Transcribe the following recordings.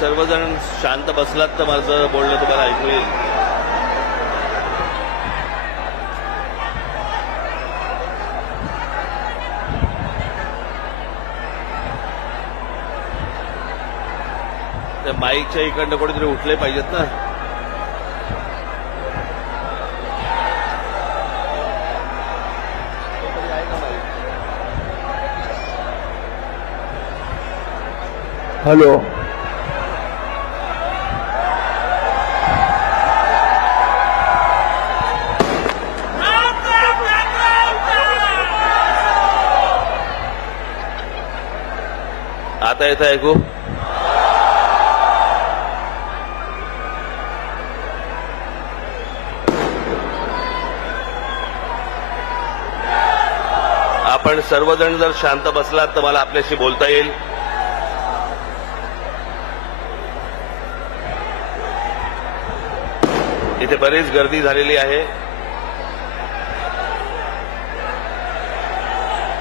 सर्वजण शांत बसलात तर माझं बोलणं तुम्हाला ऐकू येईल. त्या माईकच्या इकडनं कोणीतरी उठले पाहिजेत ना. हॅलो. आता येतं ऐकू. आपण सर्वजण जर शांत बसलात तर मला आपल्याशी बोलता येईल. इथे बरीच गर्दी झालेली आहे.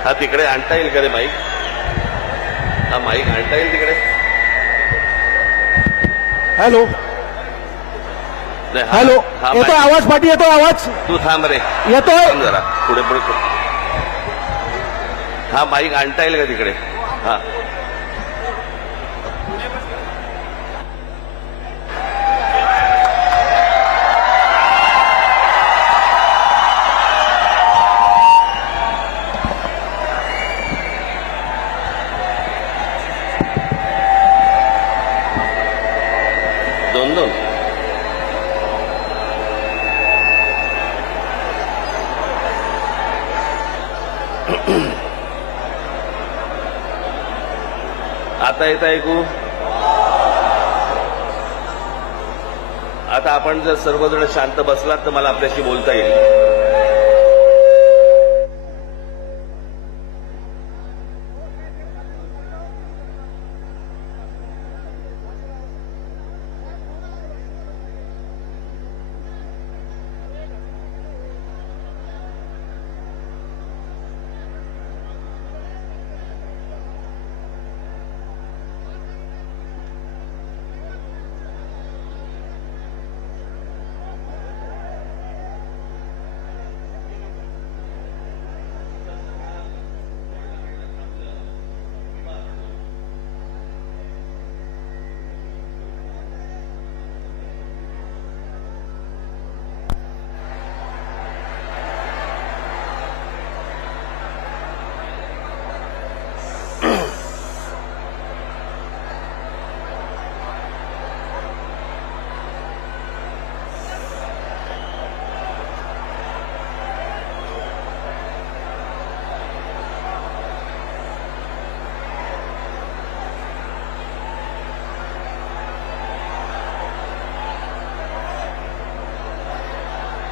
हा तिकडे आणता येईल का रे माईक? हा माईक आणता येईल तिकडे? हॅलो. नाही, हॅलो. हा येतोय आवाज पाठी? येतोय आवाज? तू थांब रे. येतोय थांब जरा पुढे पुढे. हा माईक आणता येईल का तिकडे? हा दोन दोन. आता येत ऐकू. आता आपण जर सर्वजण शांत बसलात तर मला आपल्याशी बोलता येईल.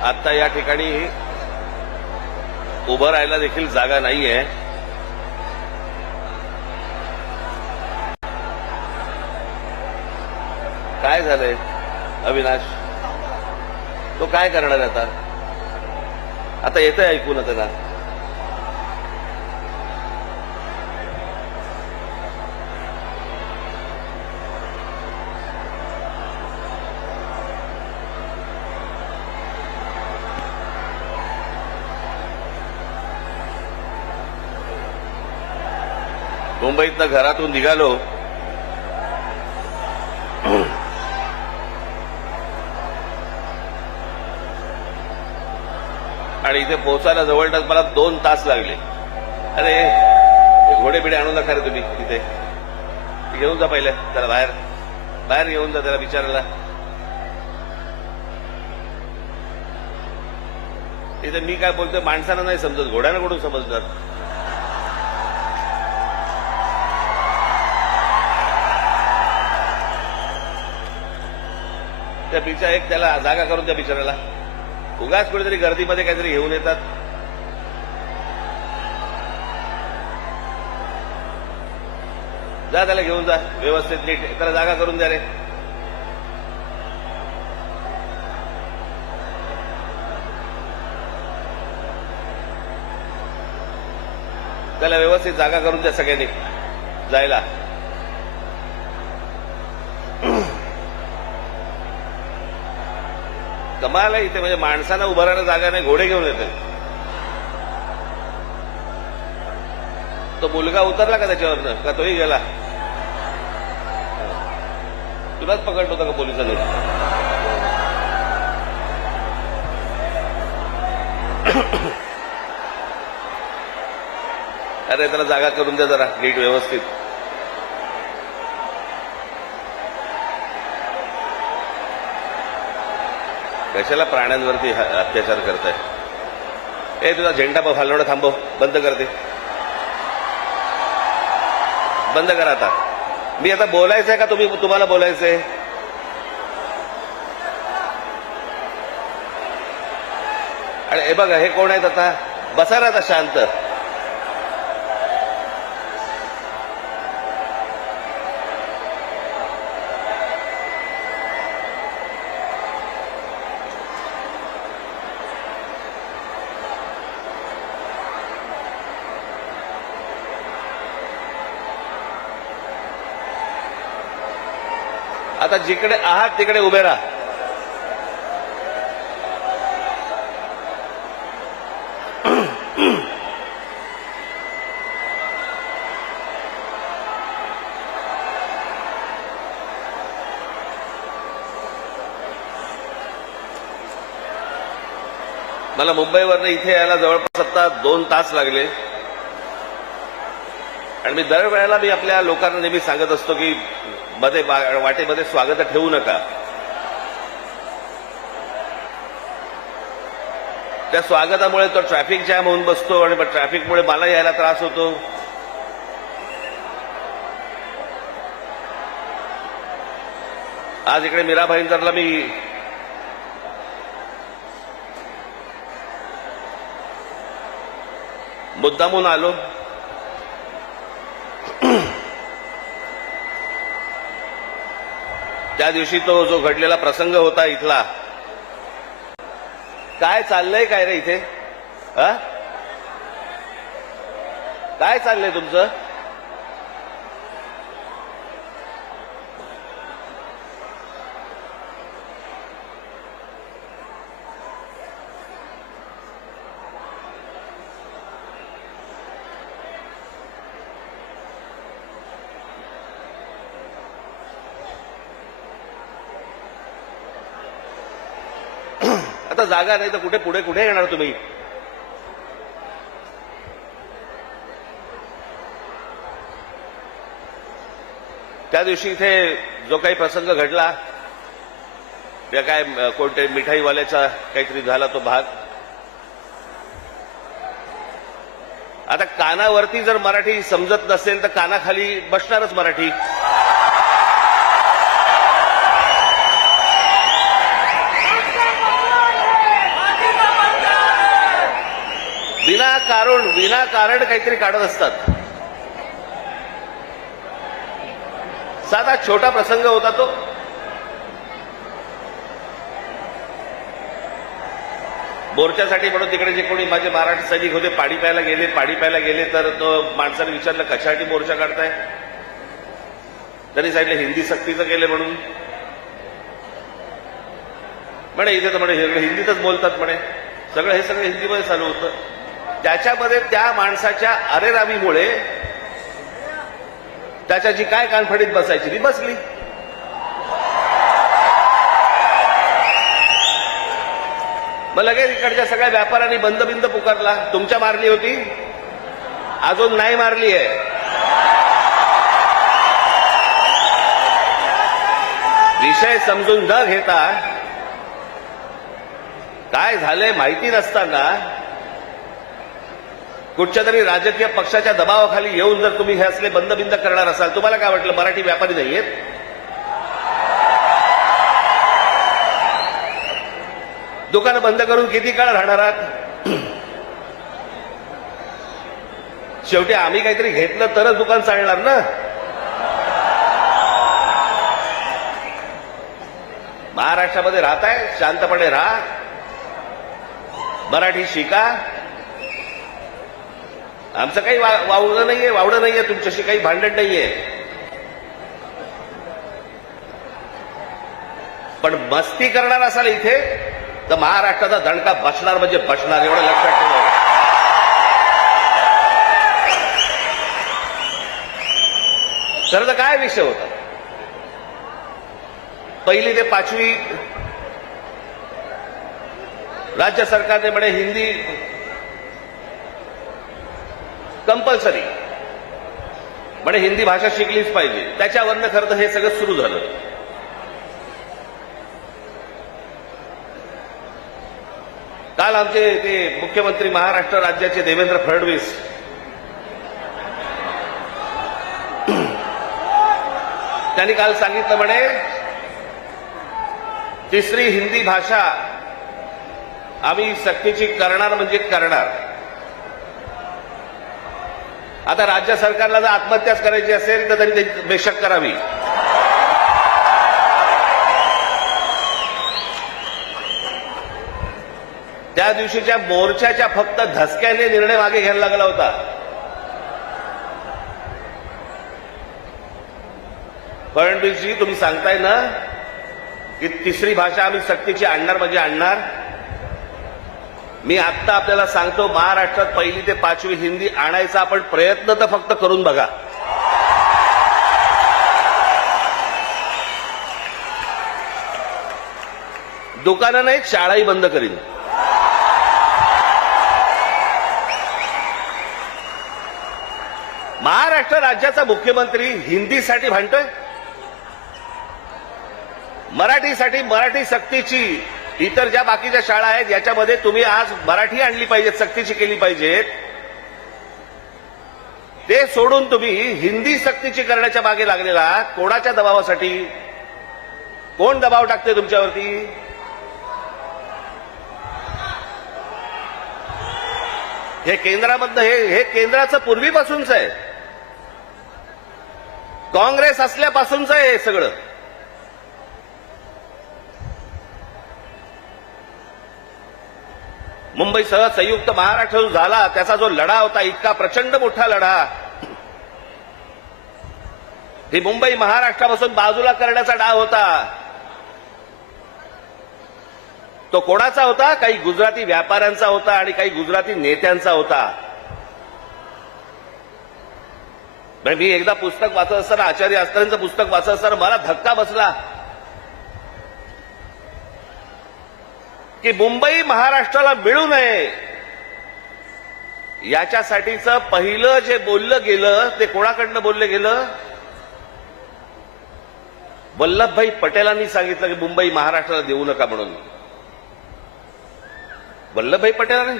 आता या ठिकाणी उभं राहायला देखील जागा नाहीये. काय झालंय अविनाश? तो काय करणार आता? आता येतंय ऐकू ना त्याला? मुंबईतनं घरातून निघालो आणि इथे पोहोचायला जवळपास मला 2 तास लागले. अरे घोडे बिडे आणू नका रे तुम्ही. तिथे घेऊन जा पहिले त्याला. बाहेर घेऊन जा त्याला विचारायला. इथे मी काय बोलतोय माणसाला नाही समजत, घोड्यानं कुठून समजणार? त्या बिचा एक त्याला जागा करून त्या बिचारायला. उगाच कुठेतरी गर्दीमध्ये काहीतरी घेऊन येतात. जा त्याला घेऊन जा व्यवस्थित नीट. त्याला जागा करून द्या रे. त्याला व्यवस्थित जागा करून द्या सगळ्यांनी जायला. कमाल आहे इथे, म्हणजे माणसांना उभं राहणं जागा नाही, घोडे घेऊन येते. तो मुलगा उतरला का त्याच्यावरनं, का तोही गेला? तुलाच पकडलं होतं का पोलिसांनी? अरे त्याला जागा करून द्या जरा, नीट व्यवस्थित. कशाला प्राण्यांवरती अत्याचार करताय? ए तुझा झेंडा हलवणं थांबव, बंद कर ते, बंद करा आता. मी आता बोलायचंय का तुम्हाला बोलायचंय? आणि हे बघा, हे कोण आहेत आता? बसा ना आता शांत. आता जिकडे आहात तिकडे उभे राहा. मला मुंबईवरनं इथे यायला जवळपास आता 2 तास लागले. आणि मी दरवेळेला मी आपल्या लोकांना नेहमी सांगत असतो की मध्ये वाटेमध्ये स्वागत ठेवू नका. त्या स्वागतामुळे तो ट्रॅफिक जॅम होऊन बसतो आणि मग ट्रॅफिकमुळे मला यायला त्रास होतो. आज इकडे मीरा भाईंदरला मी मुद्दामून आलो. त्या दिवशी तो जो घडलेला प्रसंग होता इथला, काय चाललंय काय रे इथे? काय चाललंय तुमचं? आता जागा नाही तर कुठे येणार तुम्ही? त्या दिवशी इथे जो काही प्रसंग घडला, या काय कोणत्या मिठाईवाल्याचा काहीतरी झाला तो भाग. आता कानावरती जर मराठी समजत नसेल तर कानाखाली बसणारच मराठी. विनाकारण काहीतरी काढत असतात. साधा छोटा प्रसंग होता तो. मोर्चासाठी म्हणून तिकडे जे कोणी माझे मराठी सैनिक होते पाणी प्यायला गेले तर तो माणसाने विचारलं कशासाठी मोर्चा काढताय? त्यांनी सांगितलं हिंदी सक्तीचं केलं म्हणून. म्हणे इथे तर म्हणे हिंदीतच बोलतात म्हणे. हे सगळं हिंदीमध्ये चालू होतं. त्याच्यामध्ये त्या माणसाच्या अरेरावीमुळे त्याच्या जी काय कानफडीत बसायची ती बसली. मग लगेच इकडच्या सगळ्या व्यापाऱ्यांनी बंद पुकारला. तुमच्या मारली होती, अजून नाही मारली आहे. विषय समजून न घेता काय झालंय माहिती नसताना कुठच्या तरी राजकीय पक्षाच्या दबावाखाली येऊन जर तुम्ही हे असले बंद करणार असाल, तुम्हाला काय वाटलं मराठी व्यापारी नाहीयेत? दुकानं बंद करून किती काळ राहणार आहात? शेवटी आम्ही काहीतरी घेतलं तरच दुकान चालणार ना. महाराष्ट्रामध्ये राहताय, शांतपणे राहा, मराठी शिका. आमचं काही वावडं नाहीये, तुमच्याशी काही भांडण नाहीये. पण मस्ती करणार असाल इथे तर महाराष्ट्राचा दणका बसणार म्हणजे बसणार, एवढं लक्षात ठेवा. तर काय विषय होता? पहिली ते पाचवी राज्य सरकारने म्हणे हिंदी कंपल्सरी, म्हणे हिंदी भाषा शिकलीच पाहिजे. त्याच्यावरनं खरं तर हे सगळं सुरू झालं. काल आमचे ते मुख्यमंत्री महाराष्ट्र राज्याचे देवेंद्र फडणवीस त्यांनी काल सांगितलं म्हणे तिसरी हिंदी भाषा आम्ही सक्तीची करणार म्हणजे करणार. आता राज्य सरकारला जर आत्महत्याच करायची असेल तर त्यांनी बेशक करावी. त्या दिवशीच्या मोर्चाच्या फक्त धसक्याने निर्णय मागे घ्यायला लागला होता. फडणवीसजी तुम्ही सांगताय ना की तिसरी भाषा आम्ही सक्तीची आणणार म्हणजे आणणार. मी आत्ता आपल्याला सांगतो, महाराष्ट्रात पहिली ते पाचवी हिंदी आणायचा आपण प्रयत्न तर फक्त करून बघा. दुकानं नाही, शाळाही बंद करीन. महाराष्ट्र राज्याचा मुख्यमंत्री हिंदीसाठी भांडतोय, मराठीसाठी, मराठी सक्तीची. इतर ज्या बाकीच्या शाळा आहेत याच्यामध्ये तुम्ही आज मराठी आणली पाहिजे, सक्तीची केली पाहिजेत. ते सोडून तुम्ही हिंदी सक्तीची करण्याच्या मागे लागलेला कोणाच्या दबावासाठी? कोण दबाव टाकते तुमच्यावरती? हे केंद्रामधलं हे केंद्राचं पूर्वीपासूनच आहे, काँग्रेस असल्यापासूनच आहे हे सगळं. मुंबईसह संयुक्त महाराष्ट्र जो झाला त्याचा जो लढा होता, इतका प्रचंड मोठा लढा, ही मुंबई महाराष्ट्रापासून बाजूला करण्याचा डाव होता. तो कोणाचा होता? काही गुजराती व्यापाऱ्यांचा होता आणि काही गुजराती नेत्यांचा होता. मी एकदा पुस्तक वाचत असताना, आचार्य आस्तांचं पुस्तक वाचत असताना मला धक्का बसला की मुंबई महाराष्ट्राला मिळू नये याच्यासाठीचं पहिलं जे बोललं गेलं ते कोणाकडनं बोललं गेलं? वल्लभभाई पटेलांनी सांगितलं की मुंबई महाराष्ट्राला देऊ नका म्हणून. वल्लभभाई पटेलांनी,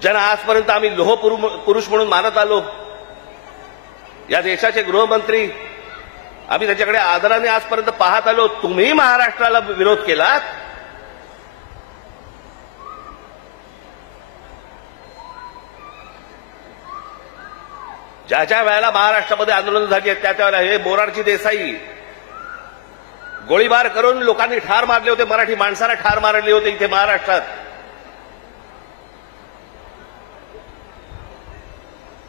ज्यांना आजपर्यंत आम्ही लोह पुरुष म्हणून मानत आलो, या देशाचे गृहमंत्री, आम्ही त्याच्याकडे आदराने आजपर्यंत पाहत आलो. तुम्ही महाराष्ट्राला विरोध केलात. ज्या ज्या वेळेला महाराष्ट्रामध्ये आंदोलन झाली आहेत त्या त्यावेळेला हे मोरारजी देसाई गोळीबार करून लोकांनी ठार मारले होते, मराठी माणसाला ठार मारले होते इथे महाराष्ट्रात.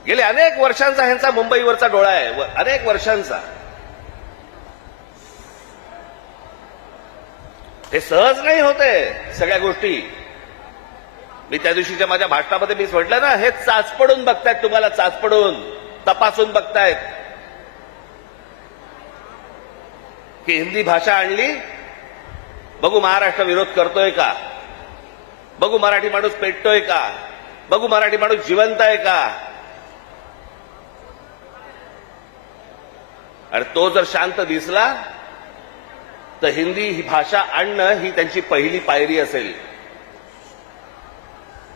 गेले अनेक वर्षांचा ह्यांचा मुंबईवरचा डोळा आहे, अनेक वर्षांचा. हे सहज नाही होते सगळ्या गोष्टी. मी त्या दिवशीच्या माझ्या भाषणामध्ये मी म्हटलं ना, हे चाचपडून बघतायत, तुम्हाला चाचपडून तपासून बघतायत की हिंदी भाषा आणली, बघू महाराष्ट्र विरोध करतोय का, बघू मराठी माणूस पेटतोय का, बघू मराठी माणूस जिवंत आहे का. आणि तो जर शांत दिसला तर हिंदी ही भाषा आणणं ही त्यांची पहिली पायरी असेल.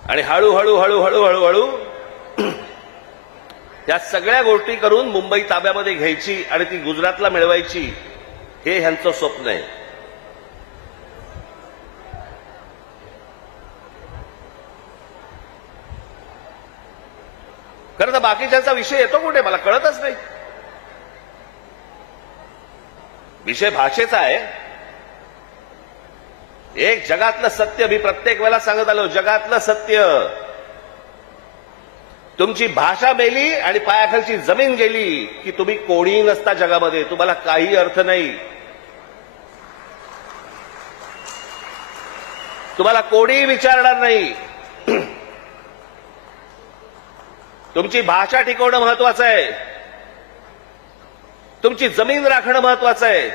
आणि हळूहळू हळूहळू हळूहळू या सगळ्या गोष्टी करून मुंबई ताब्यामध्ये घ्यायची आणि ती गुजरातला मिळवायची, हे ह्यांचं स्वप्न आहे. खरं तर बाकीच्यांचा विषय येतो कुठे मला कळतच नाही. विषय भाषेचा आहे. एक जगातलं सत्य मी प्रत्येक वेळेला सांगत आलो, जगातलं सत्य, तुमची भाषा मेली आणि पायाखालची जमीन गेली की तुम्ही कोणीही नसता जगामध्ये, तुम्हाला काही अर्थ नाही. तुम्हाला कोणी विचारणार नाही. तुमची भाषा टिकवणं महत्वाचं आहे, तुमची जमीन राखणं महत्वाचं आहे.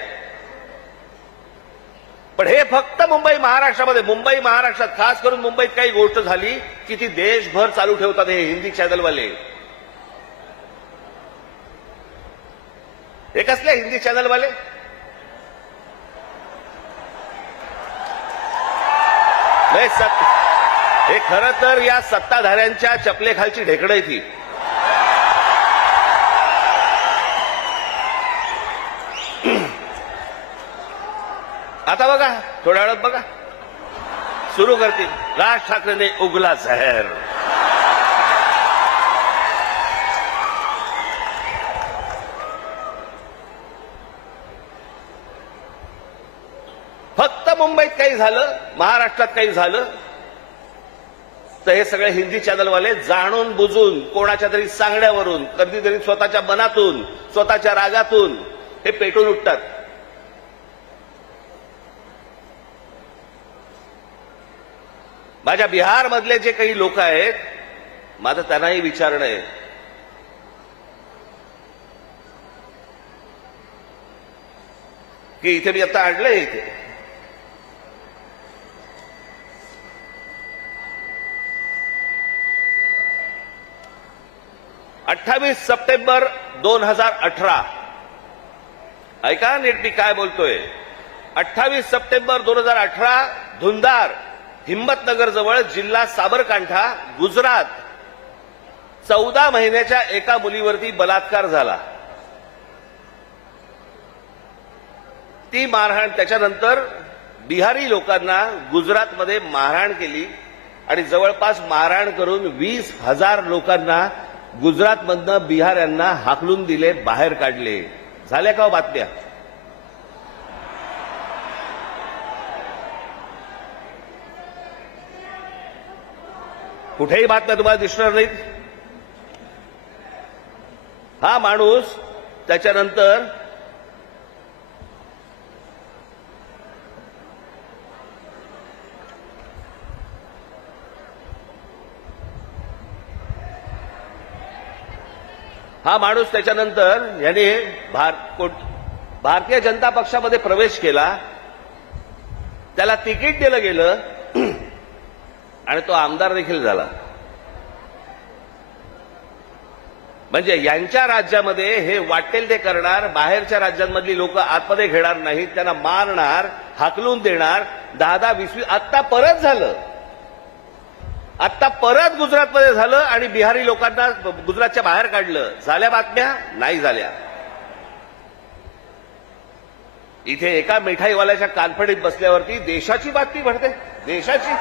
पण हे फक्त मुंबई महाराष्ट्रात खास करून मुंबईत काही गोष्ट झाली की ती देशभर चालू ठेवतात हे हिंदी चॅनलवाले. हे कसले हिंदी चॅनलवाले? हे खरं तर या सत्ताधाऱ्यांच्या चपलेखालची ढेकणं आहे ती. आता बघा, थोड्या वेळात बघा सुरू करतील. राज ठाकरेंने उगला जहर. फक्त मुंबईत काही झालं, महाराष्ट्रात काही झालं तर हे सगळे हिंदी चॅनलवाले जाणून बुजून कोणाच्या तरी सांगण्यावरून, कधीतरी स्वतःच्या मनातून, स्वतःच्या रागातून हे पेटून उठतात. माझ्या बिहारमधले जे काही लोक आहेत, माझं त्यांनाही विचारणं आहे की इथे मी आता आणलंय, इथे 28 सप्टेंबर 2018. ऐका नीट मी काय बोलतोय. 28 सप्टेंबर 2018 धुंदार, हिम्मतनगर जवळ, जिल्हा साबरकांठा, गुजरात, 14 महिन्याच्या एका मुलीवरती बलात्कार झाला. ती मारहाण, त्याच्यानंतर बिहारी लोकांना गुजरातमध्ये मारहाण केली आणि जवळपास मारहाण करून 20,000 लोकांना गुजरातमधनं बिहाऱ्यांना हाकलून दिले, बाहेर काढले. झाल्या का बातम्या? कुठेही बातम्या तुम्हाला दिसणार नाहीत. हा माणूस त्याच्यानंतर याने भारतीय जनता पक्षामध्ये प्रवेश केला, त्याला तिकीट दिलं गेलं आणि तो आमदार देखील झाला. म्हणजे यांच्या राज्यामध्ये हे वाटेल ते करणार, बाहेरच्या राज्यांमधली लोक आतमध्ये घेणार नाहीत, त्यांना मारणार, हाकलून देणार. 10-10, 20, आत्ता परत झालं. आत्ता परत गुजरातमध्ये झालं आणि बिहारी लोकांना गुजरातच्या बाहेर काढलं. झाल्या बातम्या? नाही झाल्या. इथे एका मिठाईवाल्याच्या कानफडीत बसल्यावरती देशाची बातमी घडते. देशाची.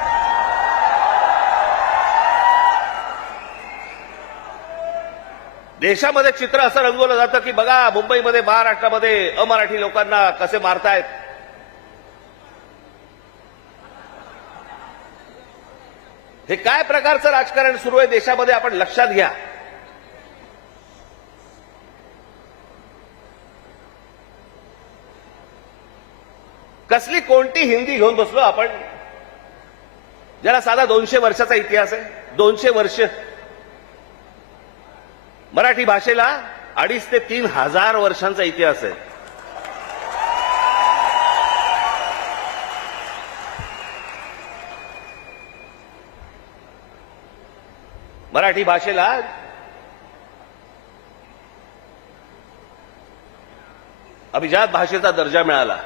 देशामध्ये चित्र असं रंगवलं जातं की बघा मुंबईमध्ये, महाराष्ट्रामध्ये अमराठी लोकांना कसे मारतायत. हे काय प्रकारचं राजकारण सुरू आहे देशामध्ये, आपण लक्षात घ्या. कसली कोणती हिंदी घेऊन बसलो आपण, ज्याला साधा 200 वर्षाचा इतिहास आहे. 200 वर्ष. मराठी भाषेला 2,500 ते 3,000 वर्षांचा इतिहास आहे. मराठी भाषेला अभिजात भाषेचा दर्जा मिळाला.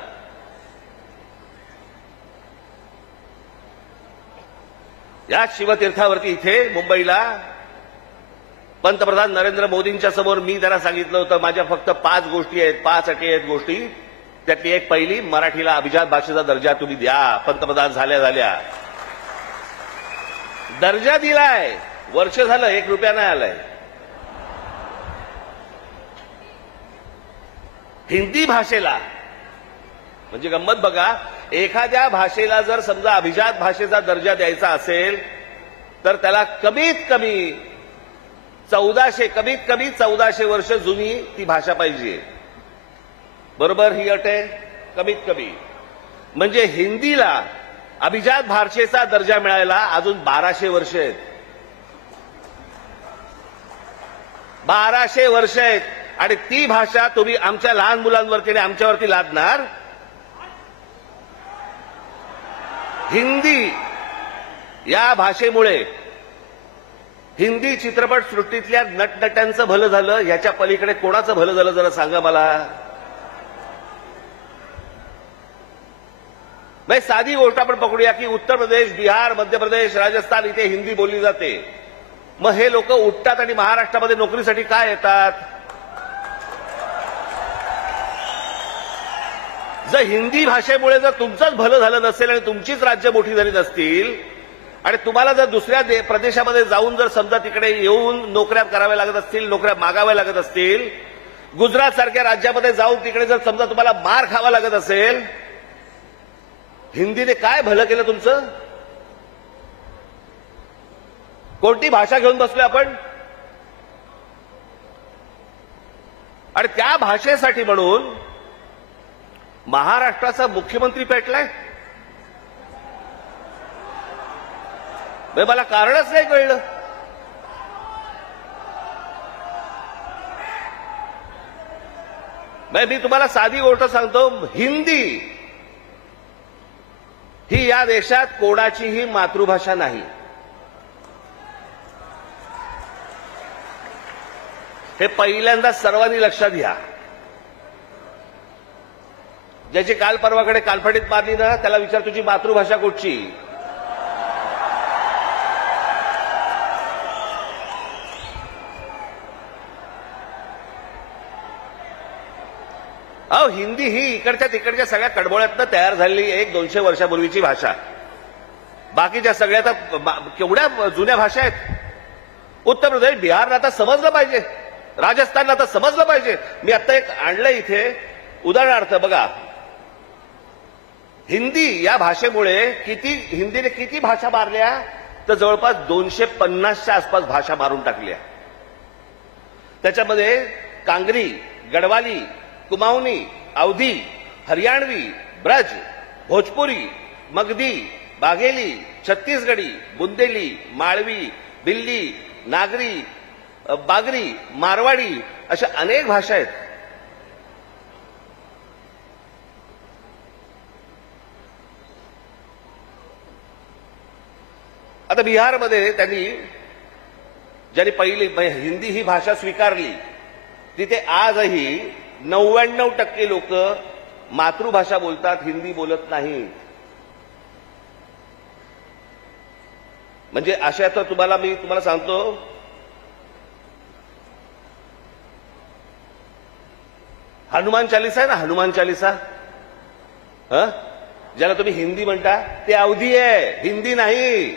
या शिवतीर्थावरती इथे मुंबईला पंतप्रधान नरेंद्र मोदींच्या समोर मी त्यांना सांगितलं होतं, माझ्या फक्त 5 गोष्टी आहेत, 5 अटी आहेत गोष्टी. त्यातली एक पहिली, मराठीला अभिजात भाषेचा दर्जा तुम्ही द्या. पंतप्रधान झाल्या दर्जा दिलाय. वर्ष झालं, 1 रुपया नाही आलाय. हिंदी भाषेला म्हणजे गंमत बघा, एखाद्या भाषेला जर समजा अभिजात भाषेचा दर्जा द्यायचा असेल तर त्याला कमीत कमी 1400 वर्ष जुनी ती भाषा पाहिजे. बरोबर ही अट आहे, कमीत कमी. म्हणजे हिंदीला अभिजात भाषेचा दर्जा मिळायला अजून 1200 वर्ष आहेत. 1200 वर्ष आहेत आणि ती भाषा तुम्ही आमच्या लहान मुलांवरती आणि आमच्यावरती लादणार. हिंदी या भाषेमुळे हिंदी चित्रपट सृष्टीतल्या नटनट्यांचं भलं झालं, याच्या पलीकडे कोणाचं भलं झालं जरा सांगा मला. नाही, साधी गोष्ट आपण पकडूया की उत्तर प्रदेश, बिहार, मध्य प्रदेश, राजस्थान इथे हिंदी बोलली जाते. मग हे लोक उठतात आणि महाराष्ट्रामध्ये नोकरीसाठी काय येतात? जर हिंदी भाषेमुळे जर तुमचंच भलं झालं नसेल आणि तुमचीच राज्य मोठी झाली नसतील आणि तुम्हाला जर दुसऱ्या प्रदेशामध्ये जाऊन जर समजा तिकडे येऊन नोकऱ्या कराव्या लागत असतील, नोकऱ्या मागाव्या लागत असतील, गुजरात सारख्या राज्यामध्ये जाऊन तिकडे जर समजा तुम्हाला मार खावा लागत असेल, हिंदीने काय भलं केलं तुमचं? कोणती भाषा घेऊन बसलोय आपण? आणि त्या भाषेसाठी म्हणून महाराष्ट्राचा मुख्यमंत्री पेटलाय. मला कारणच नाही कळलं. मी तुम्हाला साधी गोष्ट सांगतो, हिंदी ही या देशात कोणाचीही मातृभाषा नाही. हे पहिल्यांदा सर्वांनी लक्षात घ्या. ज्याची काल परवाकडे कालफडीत मारली ना, त्याला विचार तुझी मातृभाषा कुठची? अहो, हिंदी ही इकडच्या तिकडच्या सगळ्या कडबोळ्यातनं तयार झालेली 100-200 वर्षापूर्वीची भाषा. बाकीच्या सगळ्या तर केवढ्या जुन्या भाषा आहेत. उत्तर प्रदेश, बिहारला आता समजलं पाहिजे, राजस्थानला आता समजलं पाहिजे. मी आता एक आणलं इथे उदाहरणार्थ बघा. हिंदी या भाषेमुळे हिंदीने किती भाषा मारल्या? तर जवळपास 250च्या आसपास भाषा मारून टाकल्या. त्याच्यामध्ये कांगरी, गडवाली, कुमाऊनी, अवधी, हरियाणवी, ब्रज, भोजपुरी, मगधी, बाघेली, छत्तीसगडी, बुंदेली, माळवी, भिल्ली, नागरी, बागरी, मारवाडी अशा अनेक भाषा आहेत. आता बिहारमध्ये ज्यांनी पहिली हिंदी ही भाषा स्वीकारली, तिथे आजही 99% लोक मातृभाषा बोलतात, हिंदी बोलत नाही. म्हणजे अशा तर मी तुम्हाला सांगतो, हनुमान चालीसा आहे ना, हनुमान चालीसा, ज्याला तुम्ही हिंदी म्हणता, ते अवधी आहे, हिंदी नाही.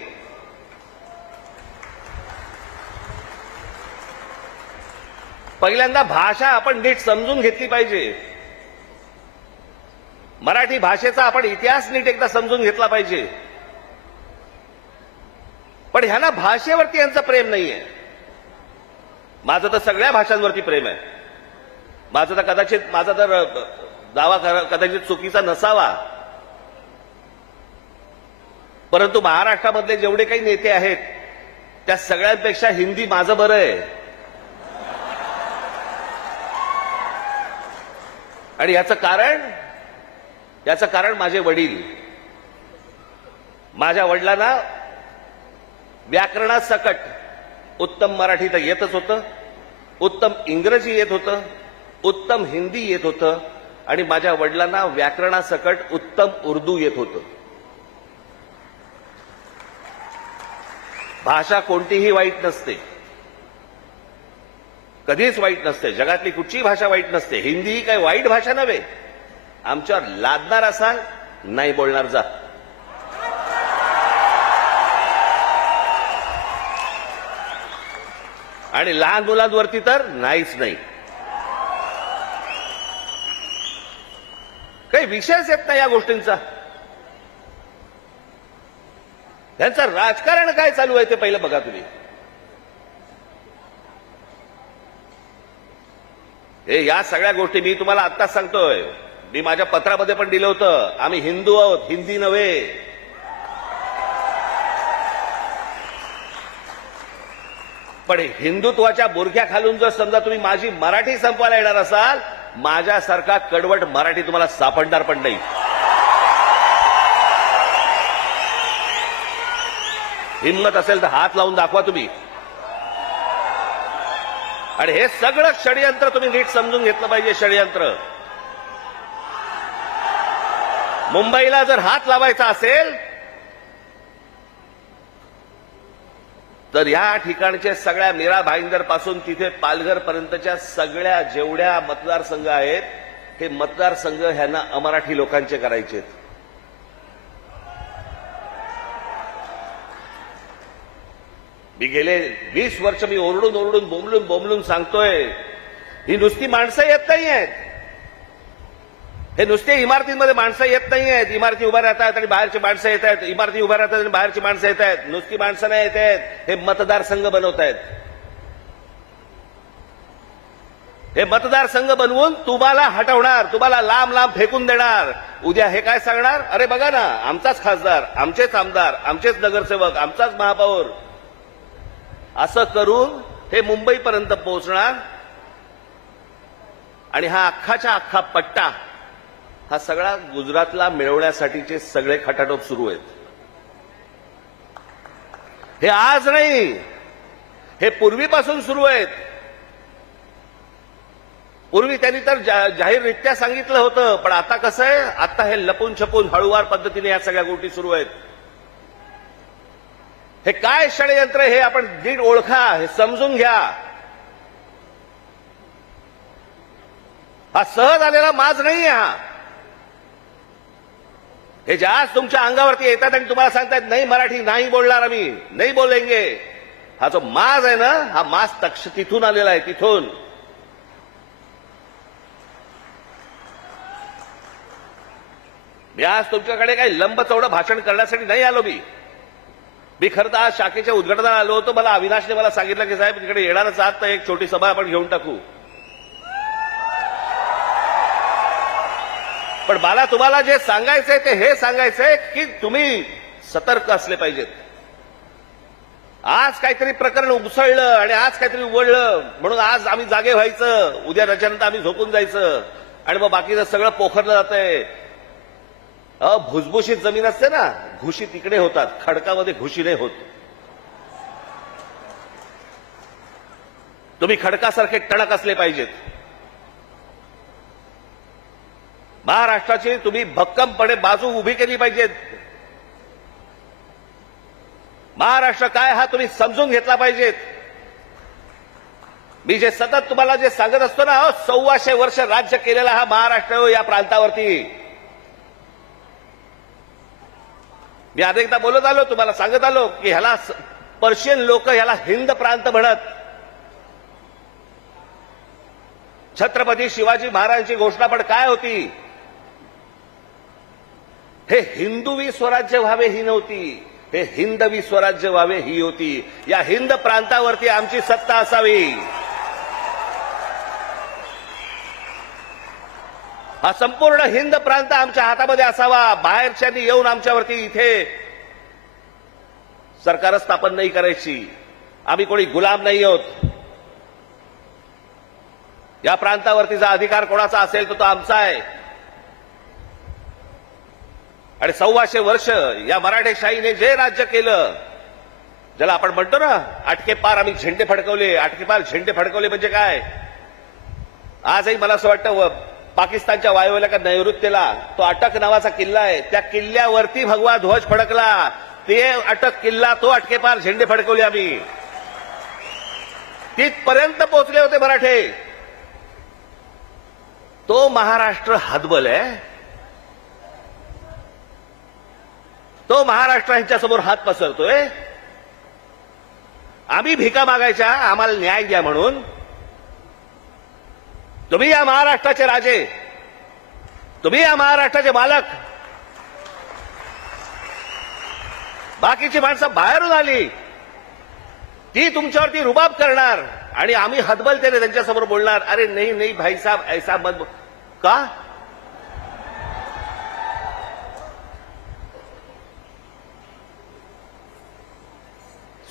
पहिल्यांदा भाषा आपण नीट समजून घेतली पाहिजे. मराठी भाषेचा आपण इतिहास नीट एकदा समजून घेतला पाहिजे. पण ह्यांना भाषेवरती यांचं प्रेम नाहीये. माझं तर सगळ्या भाषांवरती प्रेम आहे. माझा तर दावा कदाचित चुकीचा नसावा, परंतु महाराष्ट्रामधले जेवढे काही नेते आहेत त्या सगळ्यांपेक्षा हिंदी माझं बरं आहे. आणि याचं कारण माझे वडील. माझ्या वडिलांना व्याकरणासकट उत्तम मराठी तर येतच होतं, उत्तम इंग्रजी येत होतं, उत्तम हिंदी येत होतं आणि माझ्या वडिलांना व्याकरणासकट उत्तम उर्दू येत होतं. भाषा कोणतीही वाईट नसते, कधीच वाईट नसते. जगातली कुठचीही भाषा वाईट नसते. हिंदी ही काही वाईट भाषा नव्हे. आमच्यावर लादणार असाल, नाही बोलणार जा. आणि लहान मुलांवरती तर नाहीच नाही. काही विषयच येत नाही या गोष्टींचा. त्यांचं राजकारण काय चालू आहे ते पहिलं बघा तुम्ही. हे या सगळ्या गोष्टी मी तुम्हाला आत्ताच सांगतोय. मी माझ्या पत्रामध्ये पण दिलं होतं, आम्ही हिंदू आहोत, हिंदी नव्हे. पण हिंदुत्वाच्या बुरख्याखालून जर समजा तुम्ही माझी मराठी संपवायला येणार असाल, माझ्यासारखा कडवट मराठी तुम्हाला सापडणार पण नाही. हिंमत असेल तर हात लावून दाखवा तुम्ही. आणि हे सगळं षडयंत्र तुम्ही नीट समजून घेतलं पाहिजे. षडयंत्र मुंबईला जर हात लावायचा असेल तर या ठिकाणच्या सगळ्या मीरा भाईंदर पासून तिथे पालघर पर्यंतच्या सगळ्या जेवढ्या मतदारसंघ आहेत, हे मतदारसंघ ह्यांना अमराठी लोकांचे करायचे आहेत. मी गेले 20 वर्ष मी ओरडून ओरडून बोंबलून बोंबलून सांगतोय, ही नुसती माणसं येत नाही आहेत. हे नुसते इमारतींमध्ये माणसं येत नाही आहेत. इमारती उभ्या राहतात आणि बाहेरची माणसं येत आहेत. इमारती उभ्या राहतात आणि बाहेरची माणसं येत आहेत. नुसती माणसं नाही येत आहेत, हे मतदारसंघ बनवत आहेत. हे मतदारसंघ बनवून तुम्हाला हटवणार, तुम्हाला लांब लांब फेकून देणार. उद्या हे काय सांगणार, अरे बघा ना, आमचाच खासदार, आमचेच आमदार, आमचेच नगरसेवक, आमचाच महापौर. असं करून हे मुंबईपर्यंत पोहोचणार. आणि हा अख्खाच्या अख्खा पट्टा हा सगळा गुजरातला मिळवण्यासाठीचे सगळे खटाटोप सुरू आहेत. हे आज नाही, हे पूर्वीपासून सुरू आहेत. पूर्वी त्यांनी तर जाहीररित्या सांगितलं होतं, पण आता कसं आहे, आता हे लपून छपून हळूवार पद्धतीने या सगळ्या गोष्टी सुरू आहेत. हे काय षडयंत्र हे आपण नीट ओळखा, हे समजून घ्या. हा सहज आलेला माज नाहीये. हे जास्त तुमच्या अंगावरती येतात आणि तुम्हाला सांगतात नाही मराठी नाही बोलणार, आम्ही नाही बोलेंगे. हा जो माज आहे ना, हा माज तिथून आलेला आहे, तिथून. मी आज तुमच्याकडे काही लंबचौडं भाषण करण्यासाठी नाही आलो. मी खरं तर आज शाखेच्या उद्घाटनाला आलो होतो. मला अविनाशने मला सांगितलं की साहेब तिकडे येणारच आहात तर एक छोटी सभा आपण घेऊन टाकू. पण मला तुम्हाला जे सांगायचंय ते हे सांगायचंय की तुम्ही सतर्क असले पाहिजेत. आज काहीतरी प्रकरण उसळलं आणि आज काहीतरी उघडलं म्हणून आज आम्ही जागे व्हायचं, उद्या त्याच्यानंतर आम्ही झोपून जायचं आणि मग बाकीचं सगळं पोखरलं जातंय. भुसभुशीत जमीन असते ना, घुशी तिकडे होतात, खडकामध्ये घुशी नाही होत. तुम्ही खडकासारखे टणक असले पाहिजेत. महाराष्ट्राची तुम्ही भक्कमपणे बाजू उभी केली पाहिजे. महाराष्ट्र काय हा तुम्ही समजून घेतला पाहिजेत. मी जे सतत तुम्हाला जे सांगत असतो ना, 1400 वर्ष राज्य केलेला हा महाराष्ट्र या प्रांतावरती. मी अनेकदा बोलत आलो, तुम्हाला सांगत आलो की ह्याला पर्शियन लोक ह्याला हिंद प्रांत म्हणत. छत्रपती शिवाजी महाराजांची घोषणा पण काय होती, हे हिंदवी स्वराज्य व्हावे ही नव्हती, हे हिंदवी स्वराज्य व्हावे ही होती. या हिंद प्रांतावरती आमची सत्ता असावी. हा संपूर्ण हिंद प्रांत आमच्या हातामध्ये असावा. बाहेरच्यांनी येऊन आमच्यावरती इथे सरकार स्थापन नाही करायची. आम्ही कोणी गुलाम नाही आहोत. या प्रांतावरतीचा अधिकार कोणाचा असेल तो आमचा आहे. आणि 1400 वर्ष या मराठेशाहीने जे राज्य केलं, ज्याला आपण म्हणतो ना आटके पार आम्ही झेंडे फडकवले. आटके पार झेंडे फडकवले म्हणजे काय, आजही मला असं वाटतं पाकिस्तानच्या वायव्येला का नैऋत्येला तो अटक नावाचा किल्ला आहे, त्या किल्ल्यावरती भगवा ध्वज फडकला. ते अटक किल्ला, तो अटके पार झेंडे फडकवले आम्ही. तिथपर्यंत पोहोचले होते मराठे. तो महाराष्ट्र हतबल आहे. तो महाराष्ट्र यांच्यासमोर हात पसरतोय. आम्ही भिका मागायच्या आम्हाला न्याय द्या म्हणून. तुम्ही या महाराष्ट्राचे राजे, तुम्ही या महाराष्ट्राचे मालक. बाकीची माणसं बाहेरून आली, ती तुमच्यावरती रुबाब करणार आणि आम्ही हतबलतेने त्यांच्यासमोर बोलणार, अरे नाही नाही भाई साहब ऐसा मत. का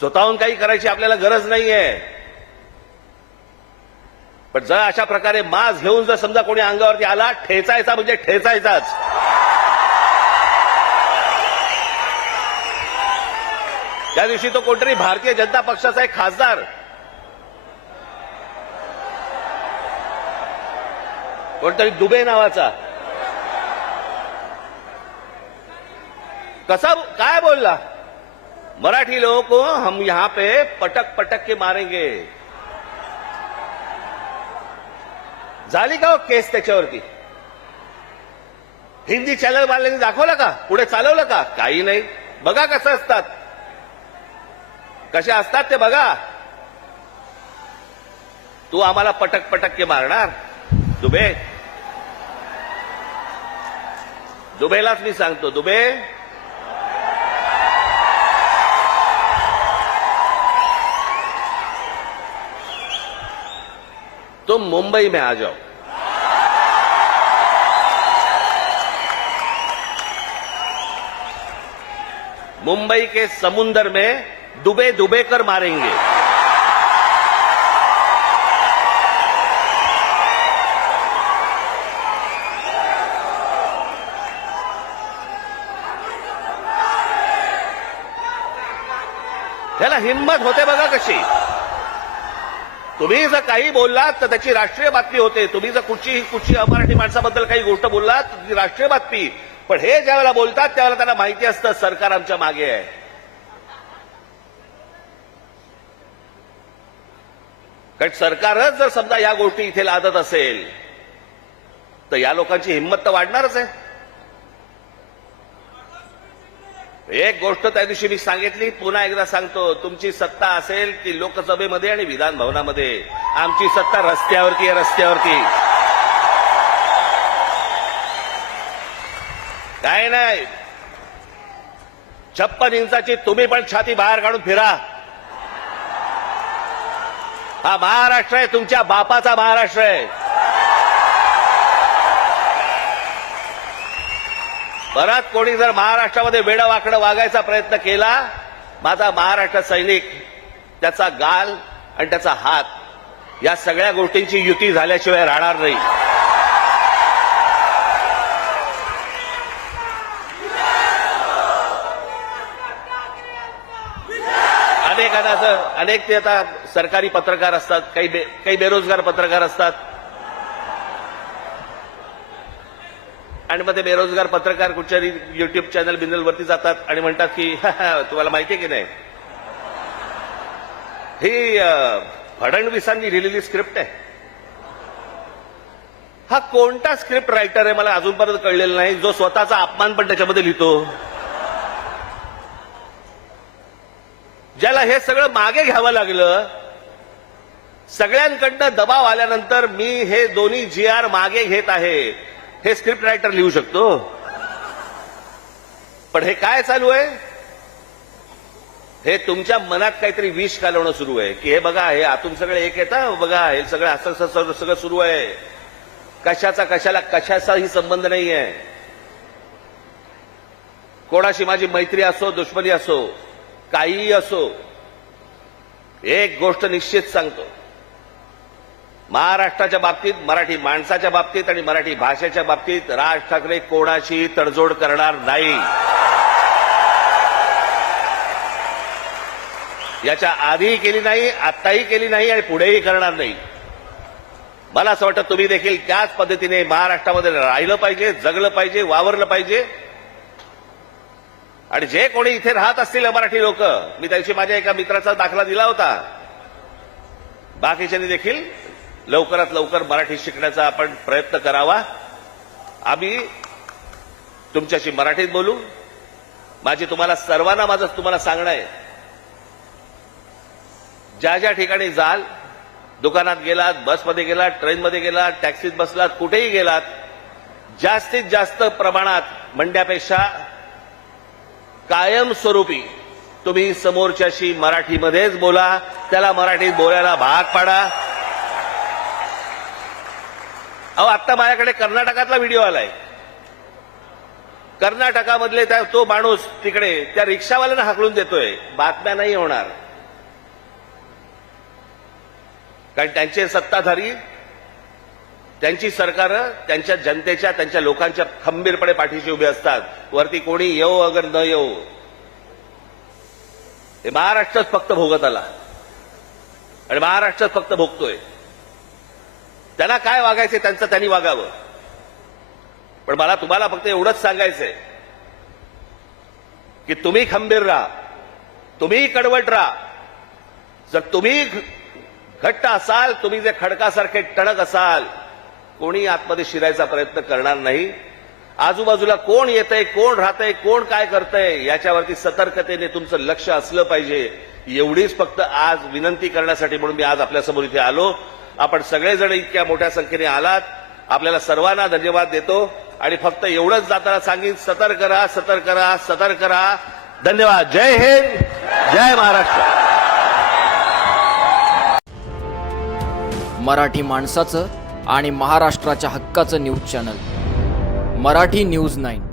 स्वतःहून काही करायची आपल्याला गरज नाहीये. पण जर अशा प्रकारे मास्क घेऊन जर समजा कोणी अंगावरती आला, ठेचायचा म्हणजे ठेचायचाच. त्या दिवशी तो कोणतरी भारतीय जनता पक्षाचा एक खासदार कोणतरी दुबे नावाचा कसा काय बोलला, मराठी लोगों को हम यहां पे पटक पटक के मारेंगे. झाली का हो केस त्याच्यावरती? हिंदी चॅनल वाल्यांनी दाखवलं का? पुढे चालवलं का? काही नाही. बघा कसं असतात, कसे असतात ते बघा. तू आम्हाला पटक पटक के मारणार दुबे? दुबेलाच मी सांगतो, दुबे तुम मुंबई में आ जाओ. मुंबई के समुंदर में डुबे डुबे कर मारेंगे. त्याला हिंमत होते बघा कशी. तुम्ही जर काही बोललात तर त्याची राष्ट्रीय बातमी होते. तुम्ही जर कुठची मराठी माणसाबद्दल काही गोष्ट बोललात तर ती राष्ट्रीय बातमी. पण हे ज्यावेळेला बोलतात त्यावेळेला त्यांना माहिती असतं सरकार आमच्या मागे आहे. कारण सरकारच जर समजा या गोष्टी इथे लादत असेल तर या लोकांची हिंमत तर वाढणारच आहे. एक गोष्ट त्या दिवशी मी सांगितली, पुन्हा एकदा सांगतो, तुमची सत्ता असेल ती लोकसभेमध्ये आणि विधान भवनामध्ये. आमची सत्ता रस्त्यावरती आहे, रस्त्यावरती. काय नाही, 56 इंचाची तुम्ही पण छाती बाहेर काढून फिरा. हा महाराष्ट्र आहे, तुमच्या बापाचा महाराष्ट्र आहे. परत कोणी जर महाराष्ट्रामध्ये वेडं वाकडं वागायचा प्रयत्न केला, माझा महाराष्ट्र सैनिक त्याचा गाल आणि त्याचा हात या सगळ्या गोष्टींची युती झाल्याशिवाय राहणार नाही. अनेक ते आता सरकारी पत्रकार असतात, काही बेरोजगार पत्रकार असतात. आणि मग ते बेरोजगार पत्रकार कुठच्या युट्यूब चॅनल बिनलवरती जातात आणि म्हणतात की तुम्हाला माहितीये की नाही, ही फडणवीसांनी लिहिलेली स्क्रिप्ट आहे. हा कोणता स्क्रिप्ट रायटर आहे मला अजूनपर्यंत कळलेला नाही, जो स्वतःचा अपमान पण त्याच्यामध्ये लिहितो. ज्याला हे सगळं मागे घ्यावं लागलं, सगळ्यांकडनं दबाव आल्यानंतर मी हे दोन्ही GR मागे घेत आहे, हे स्क्रिप्ट रायटर लिहू शकतो. पण हे काय चालू आहे? हे तुमच्या मनात काहीतरी विष घालवणं सुरू आहे की हे बघा, हे आतून सगळे एक येतं, बघा हे सगळं असं सगळं सुरू आहे. कशाचाही संबंध नाही आहे. कोणाशी माझी मैत्री असो, दुश्मनी असो, काहीही असो, एक गोष्ट निश्चित सांगतो, महाराष्ट्राच्या बाबतीत, मराठी माणसाच्या बाबतीत आणि मराठी भाषेच्या बाबतीत राज ठाकरे कोणाशी तडजोड करणार नाही. याच्या आधीही केली नाही, आत्ताही केली नाही आणि पुढेही करणार नाही. मला असं वाटतं तुम्ही देखील त्याच पद्धतीने महाराष्ट्रामध्ये राहिलं पाहिजे, जगलं पाहिजे, वावरलं पाहिजे. आणि जे कोणी इथे राहत असतील मराठी लोक, मी त्याविषयी माझ्या एका मित्राचा दाखला दिला होता, बाकीच्यांनी देखील लवकरात लवकर मराठी शिकण्याचा आपण प्रयत्न करावा. आम्ही तुमच्याशी मराठीत बोलू. माझं तुम्हाला सांगणं आहे, ज्या ज्या ठिकाणी जाल, दुकानात गेलात, बसमध्ये गेलात, ट्रेनमध्ये गेलात, टॅक्सीत बसलात, कुठेही गेलात, जास्तीत जास्त प्रमाणात म्हणण्यापेक्षा कायमस्वरूपी तुम्ही समोरच्याशी मराठीमध्येच बोला, त्याला मराठीत बोलायला भाग पाडा. अहो, आत्ता माझ्याकडे कर्नाटकातला व्हिडिओ आलाय. कर्नाटकामधले तो माणूस तिकडे त्या रिक्षावाल्यानं हाकलून देतोय, बातम्या नाही होणार. कारण त्यांचे सत्ताधारी, त्यांची सरकारं त्यांच्या जनतेच्या, त्यांच्या लोकांच्या खंबीरपणे पाठीशी उभे असतात. वरती कोणी येऊ अगर न येऊ, हे महाराष्ट्रच फक्त भोगत आला आणि महाराष्ट्रच फक्त भोगतोय. त्यांना काय वागायचे त्यांचं त्यांनी वागावं. पण मला तुम्हाला फक्त एवढंच सांगायचंय की तुम्ही खंबीर राहा, तुम्ही कडवट राहा. जर तुम्ही घट्ट असाल, तुम्ही जे खडकासारखे टणक असाल, कोणी आतमध्ये शिरायचा प्रयत्न करणार नाही. आजूबाजूला कोण येतंय, कोण राहतंय, कोण काय करतंय याच्यावरती सतर्कतेने तुमचं लक्ष असलं पाहिजे. एवढीच फक्त आज विनंती करण्यासाठी म्हणून मी आज आपल्यासमोर इथे आलो. आपण सगळेजण इतक्या मोठ्या संख्येने आलात, आपल्याला सर्वांना धन्यवाद देतो आणि फक्त एवढंच जाताना सांगेन, सतर्क राहा, सतर्क राहा, सतर्क राहा. धन्यवाद. जय हिंद, जय महाराष्ट्र. मराठी माणसाचं आणि महाराष्ट्राच्या हक्काचं न्यूज चॅनल मराठी न्यूज 9.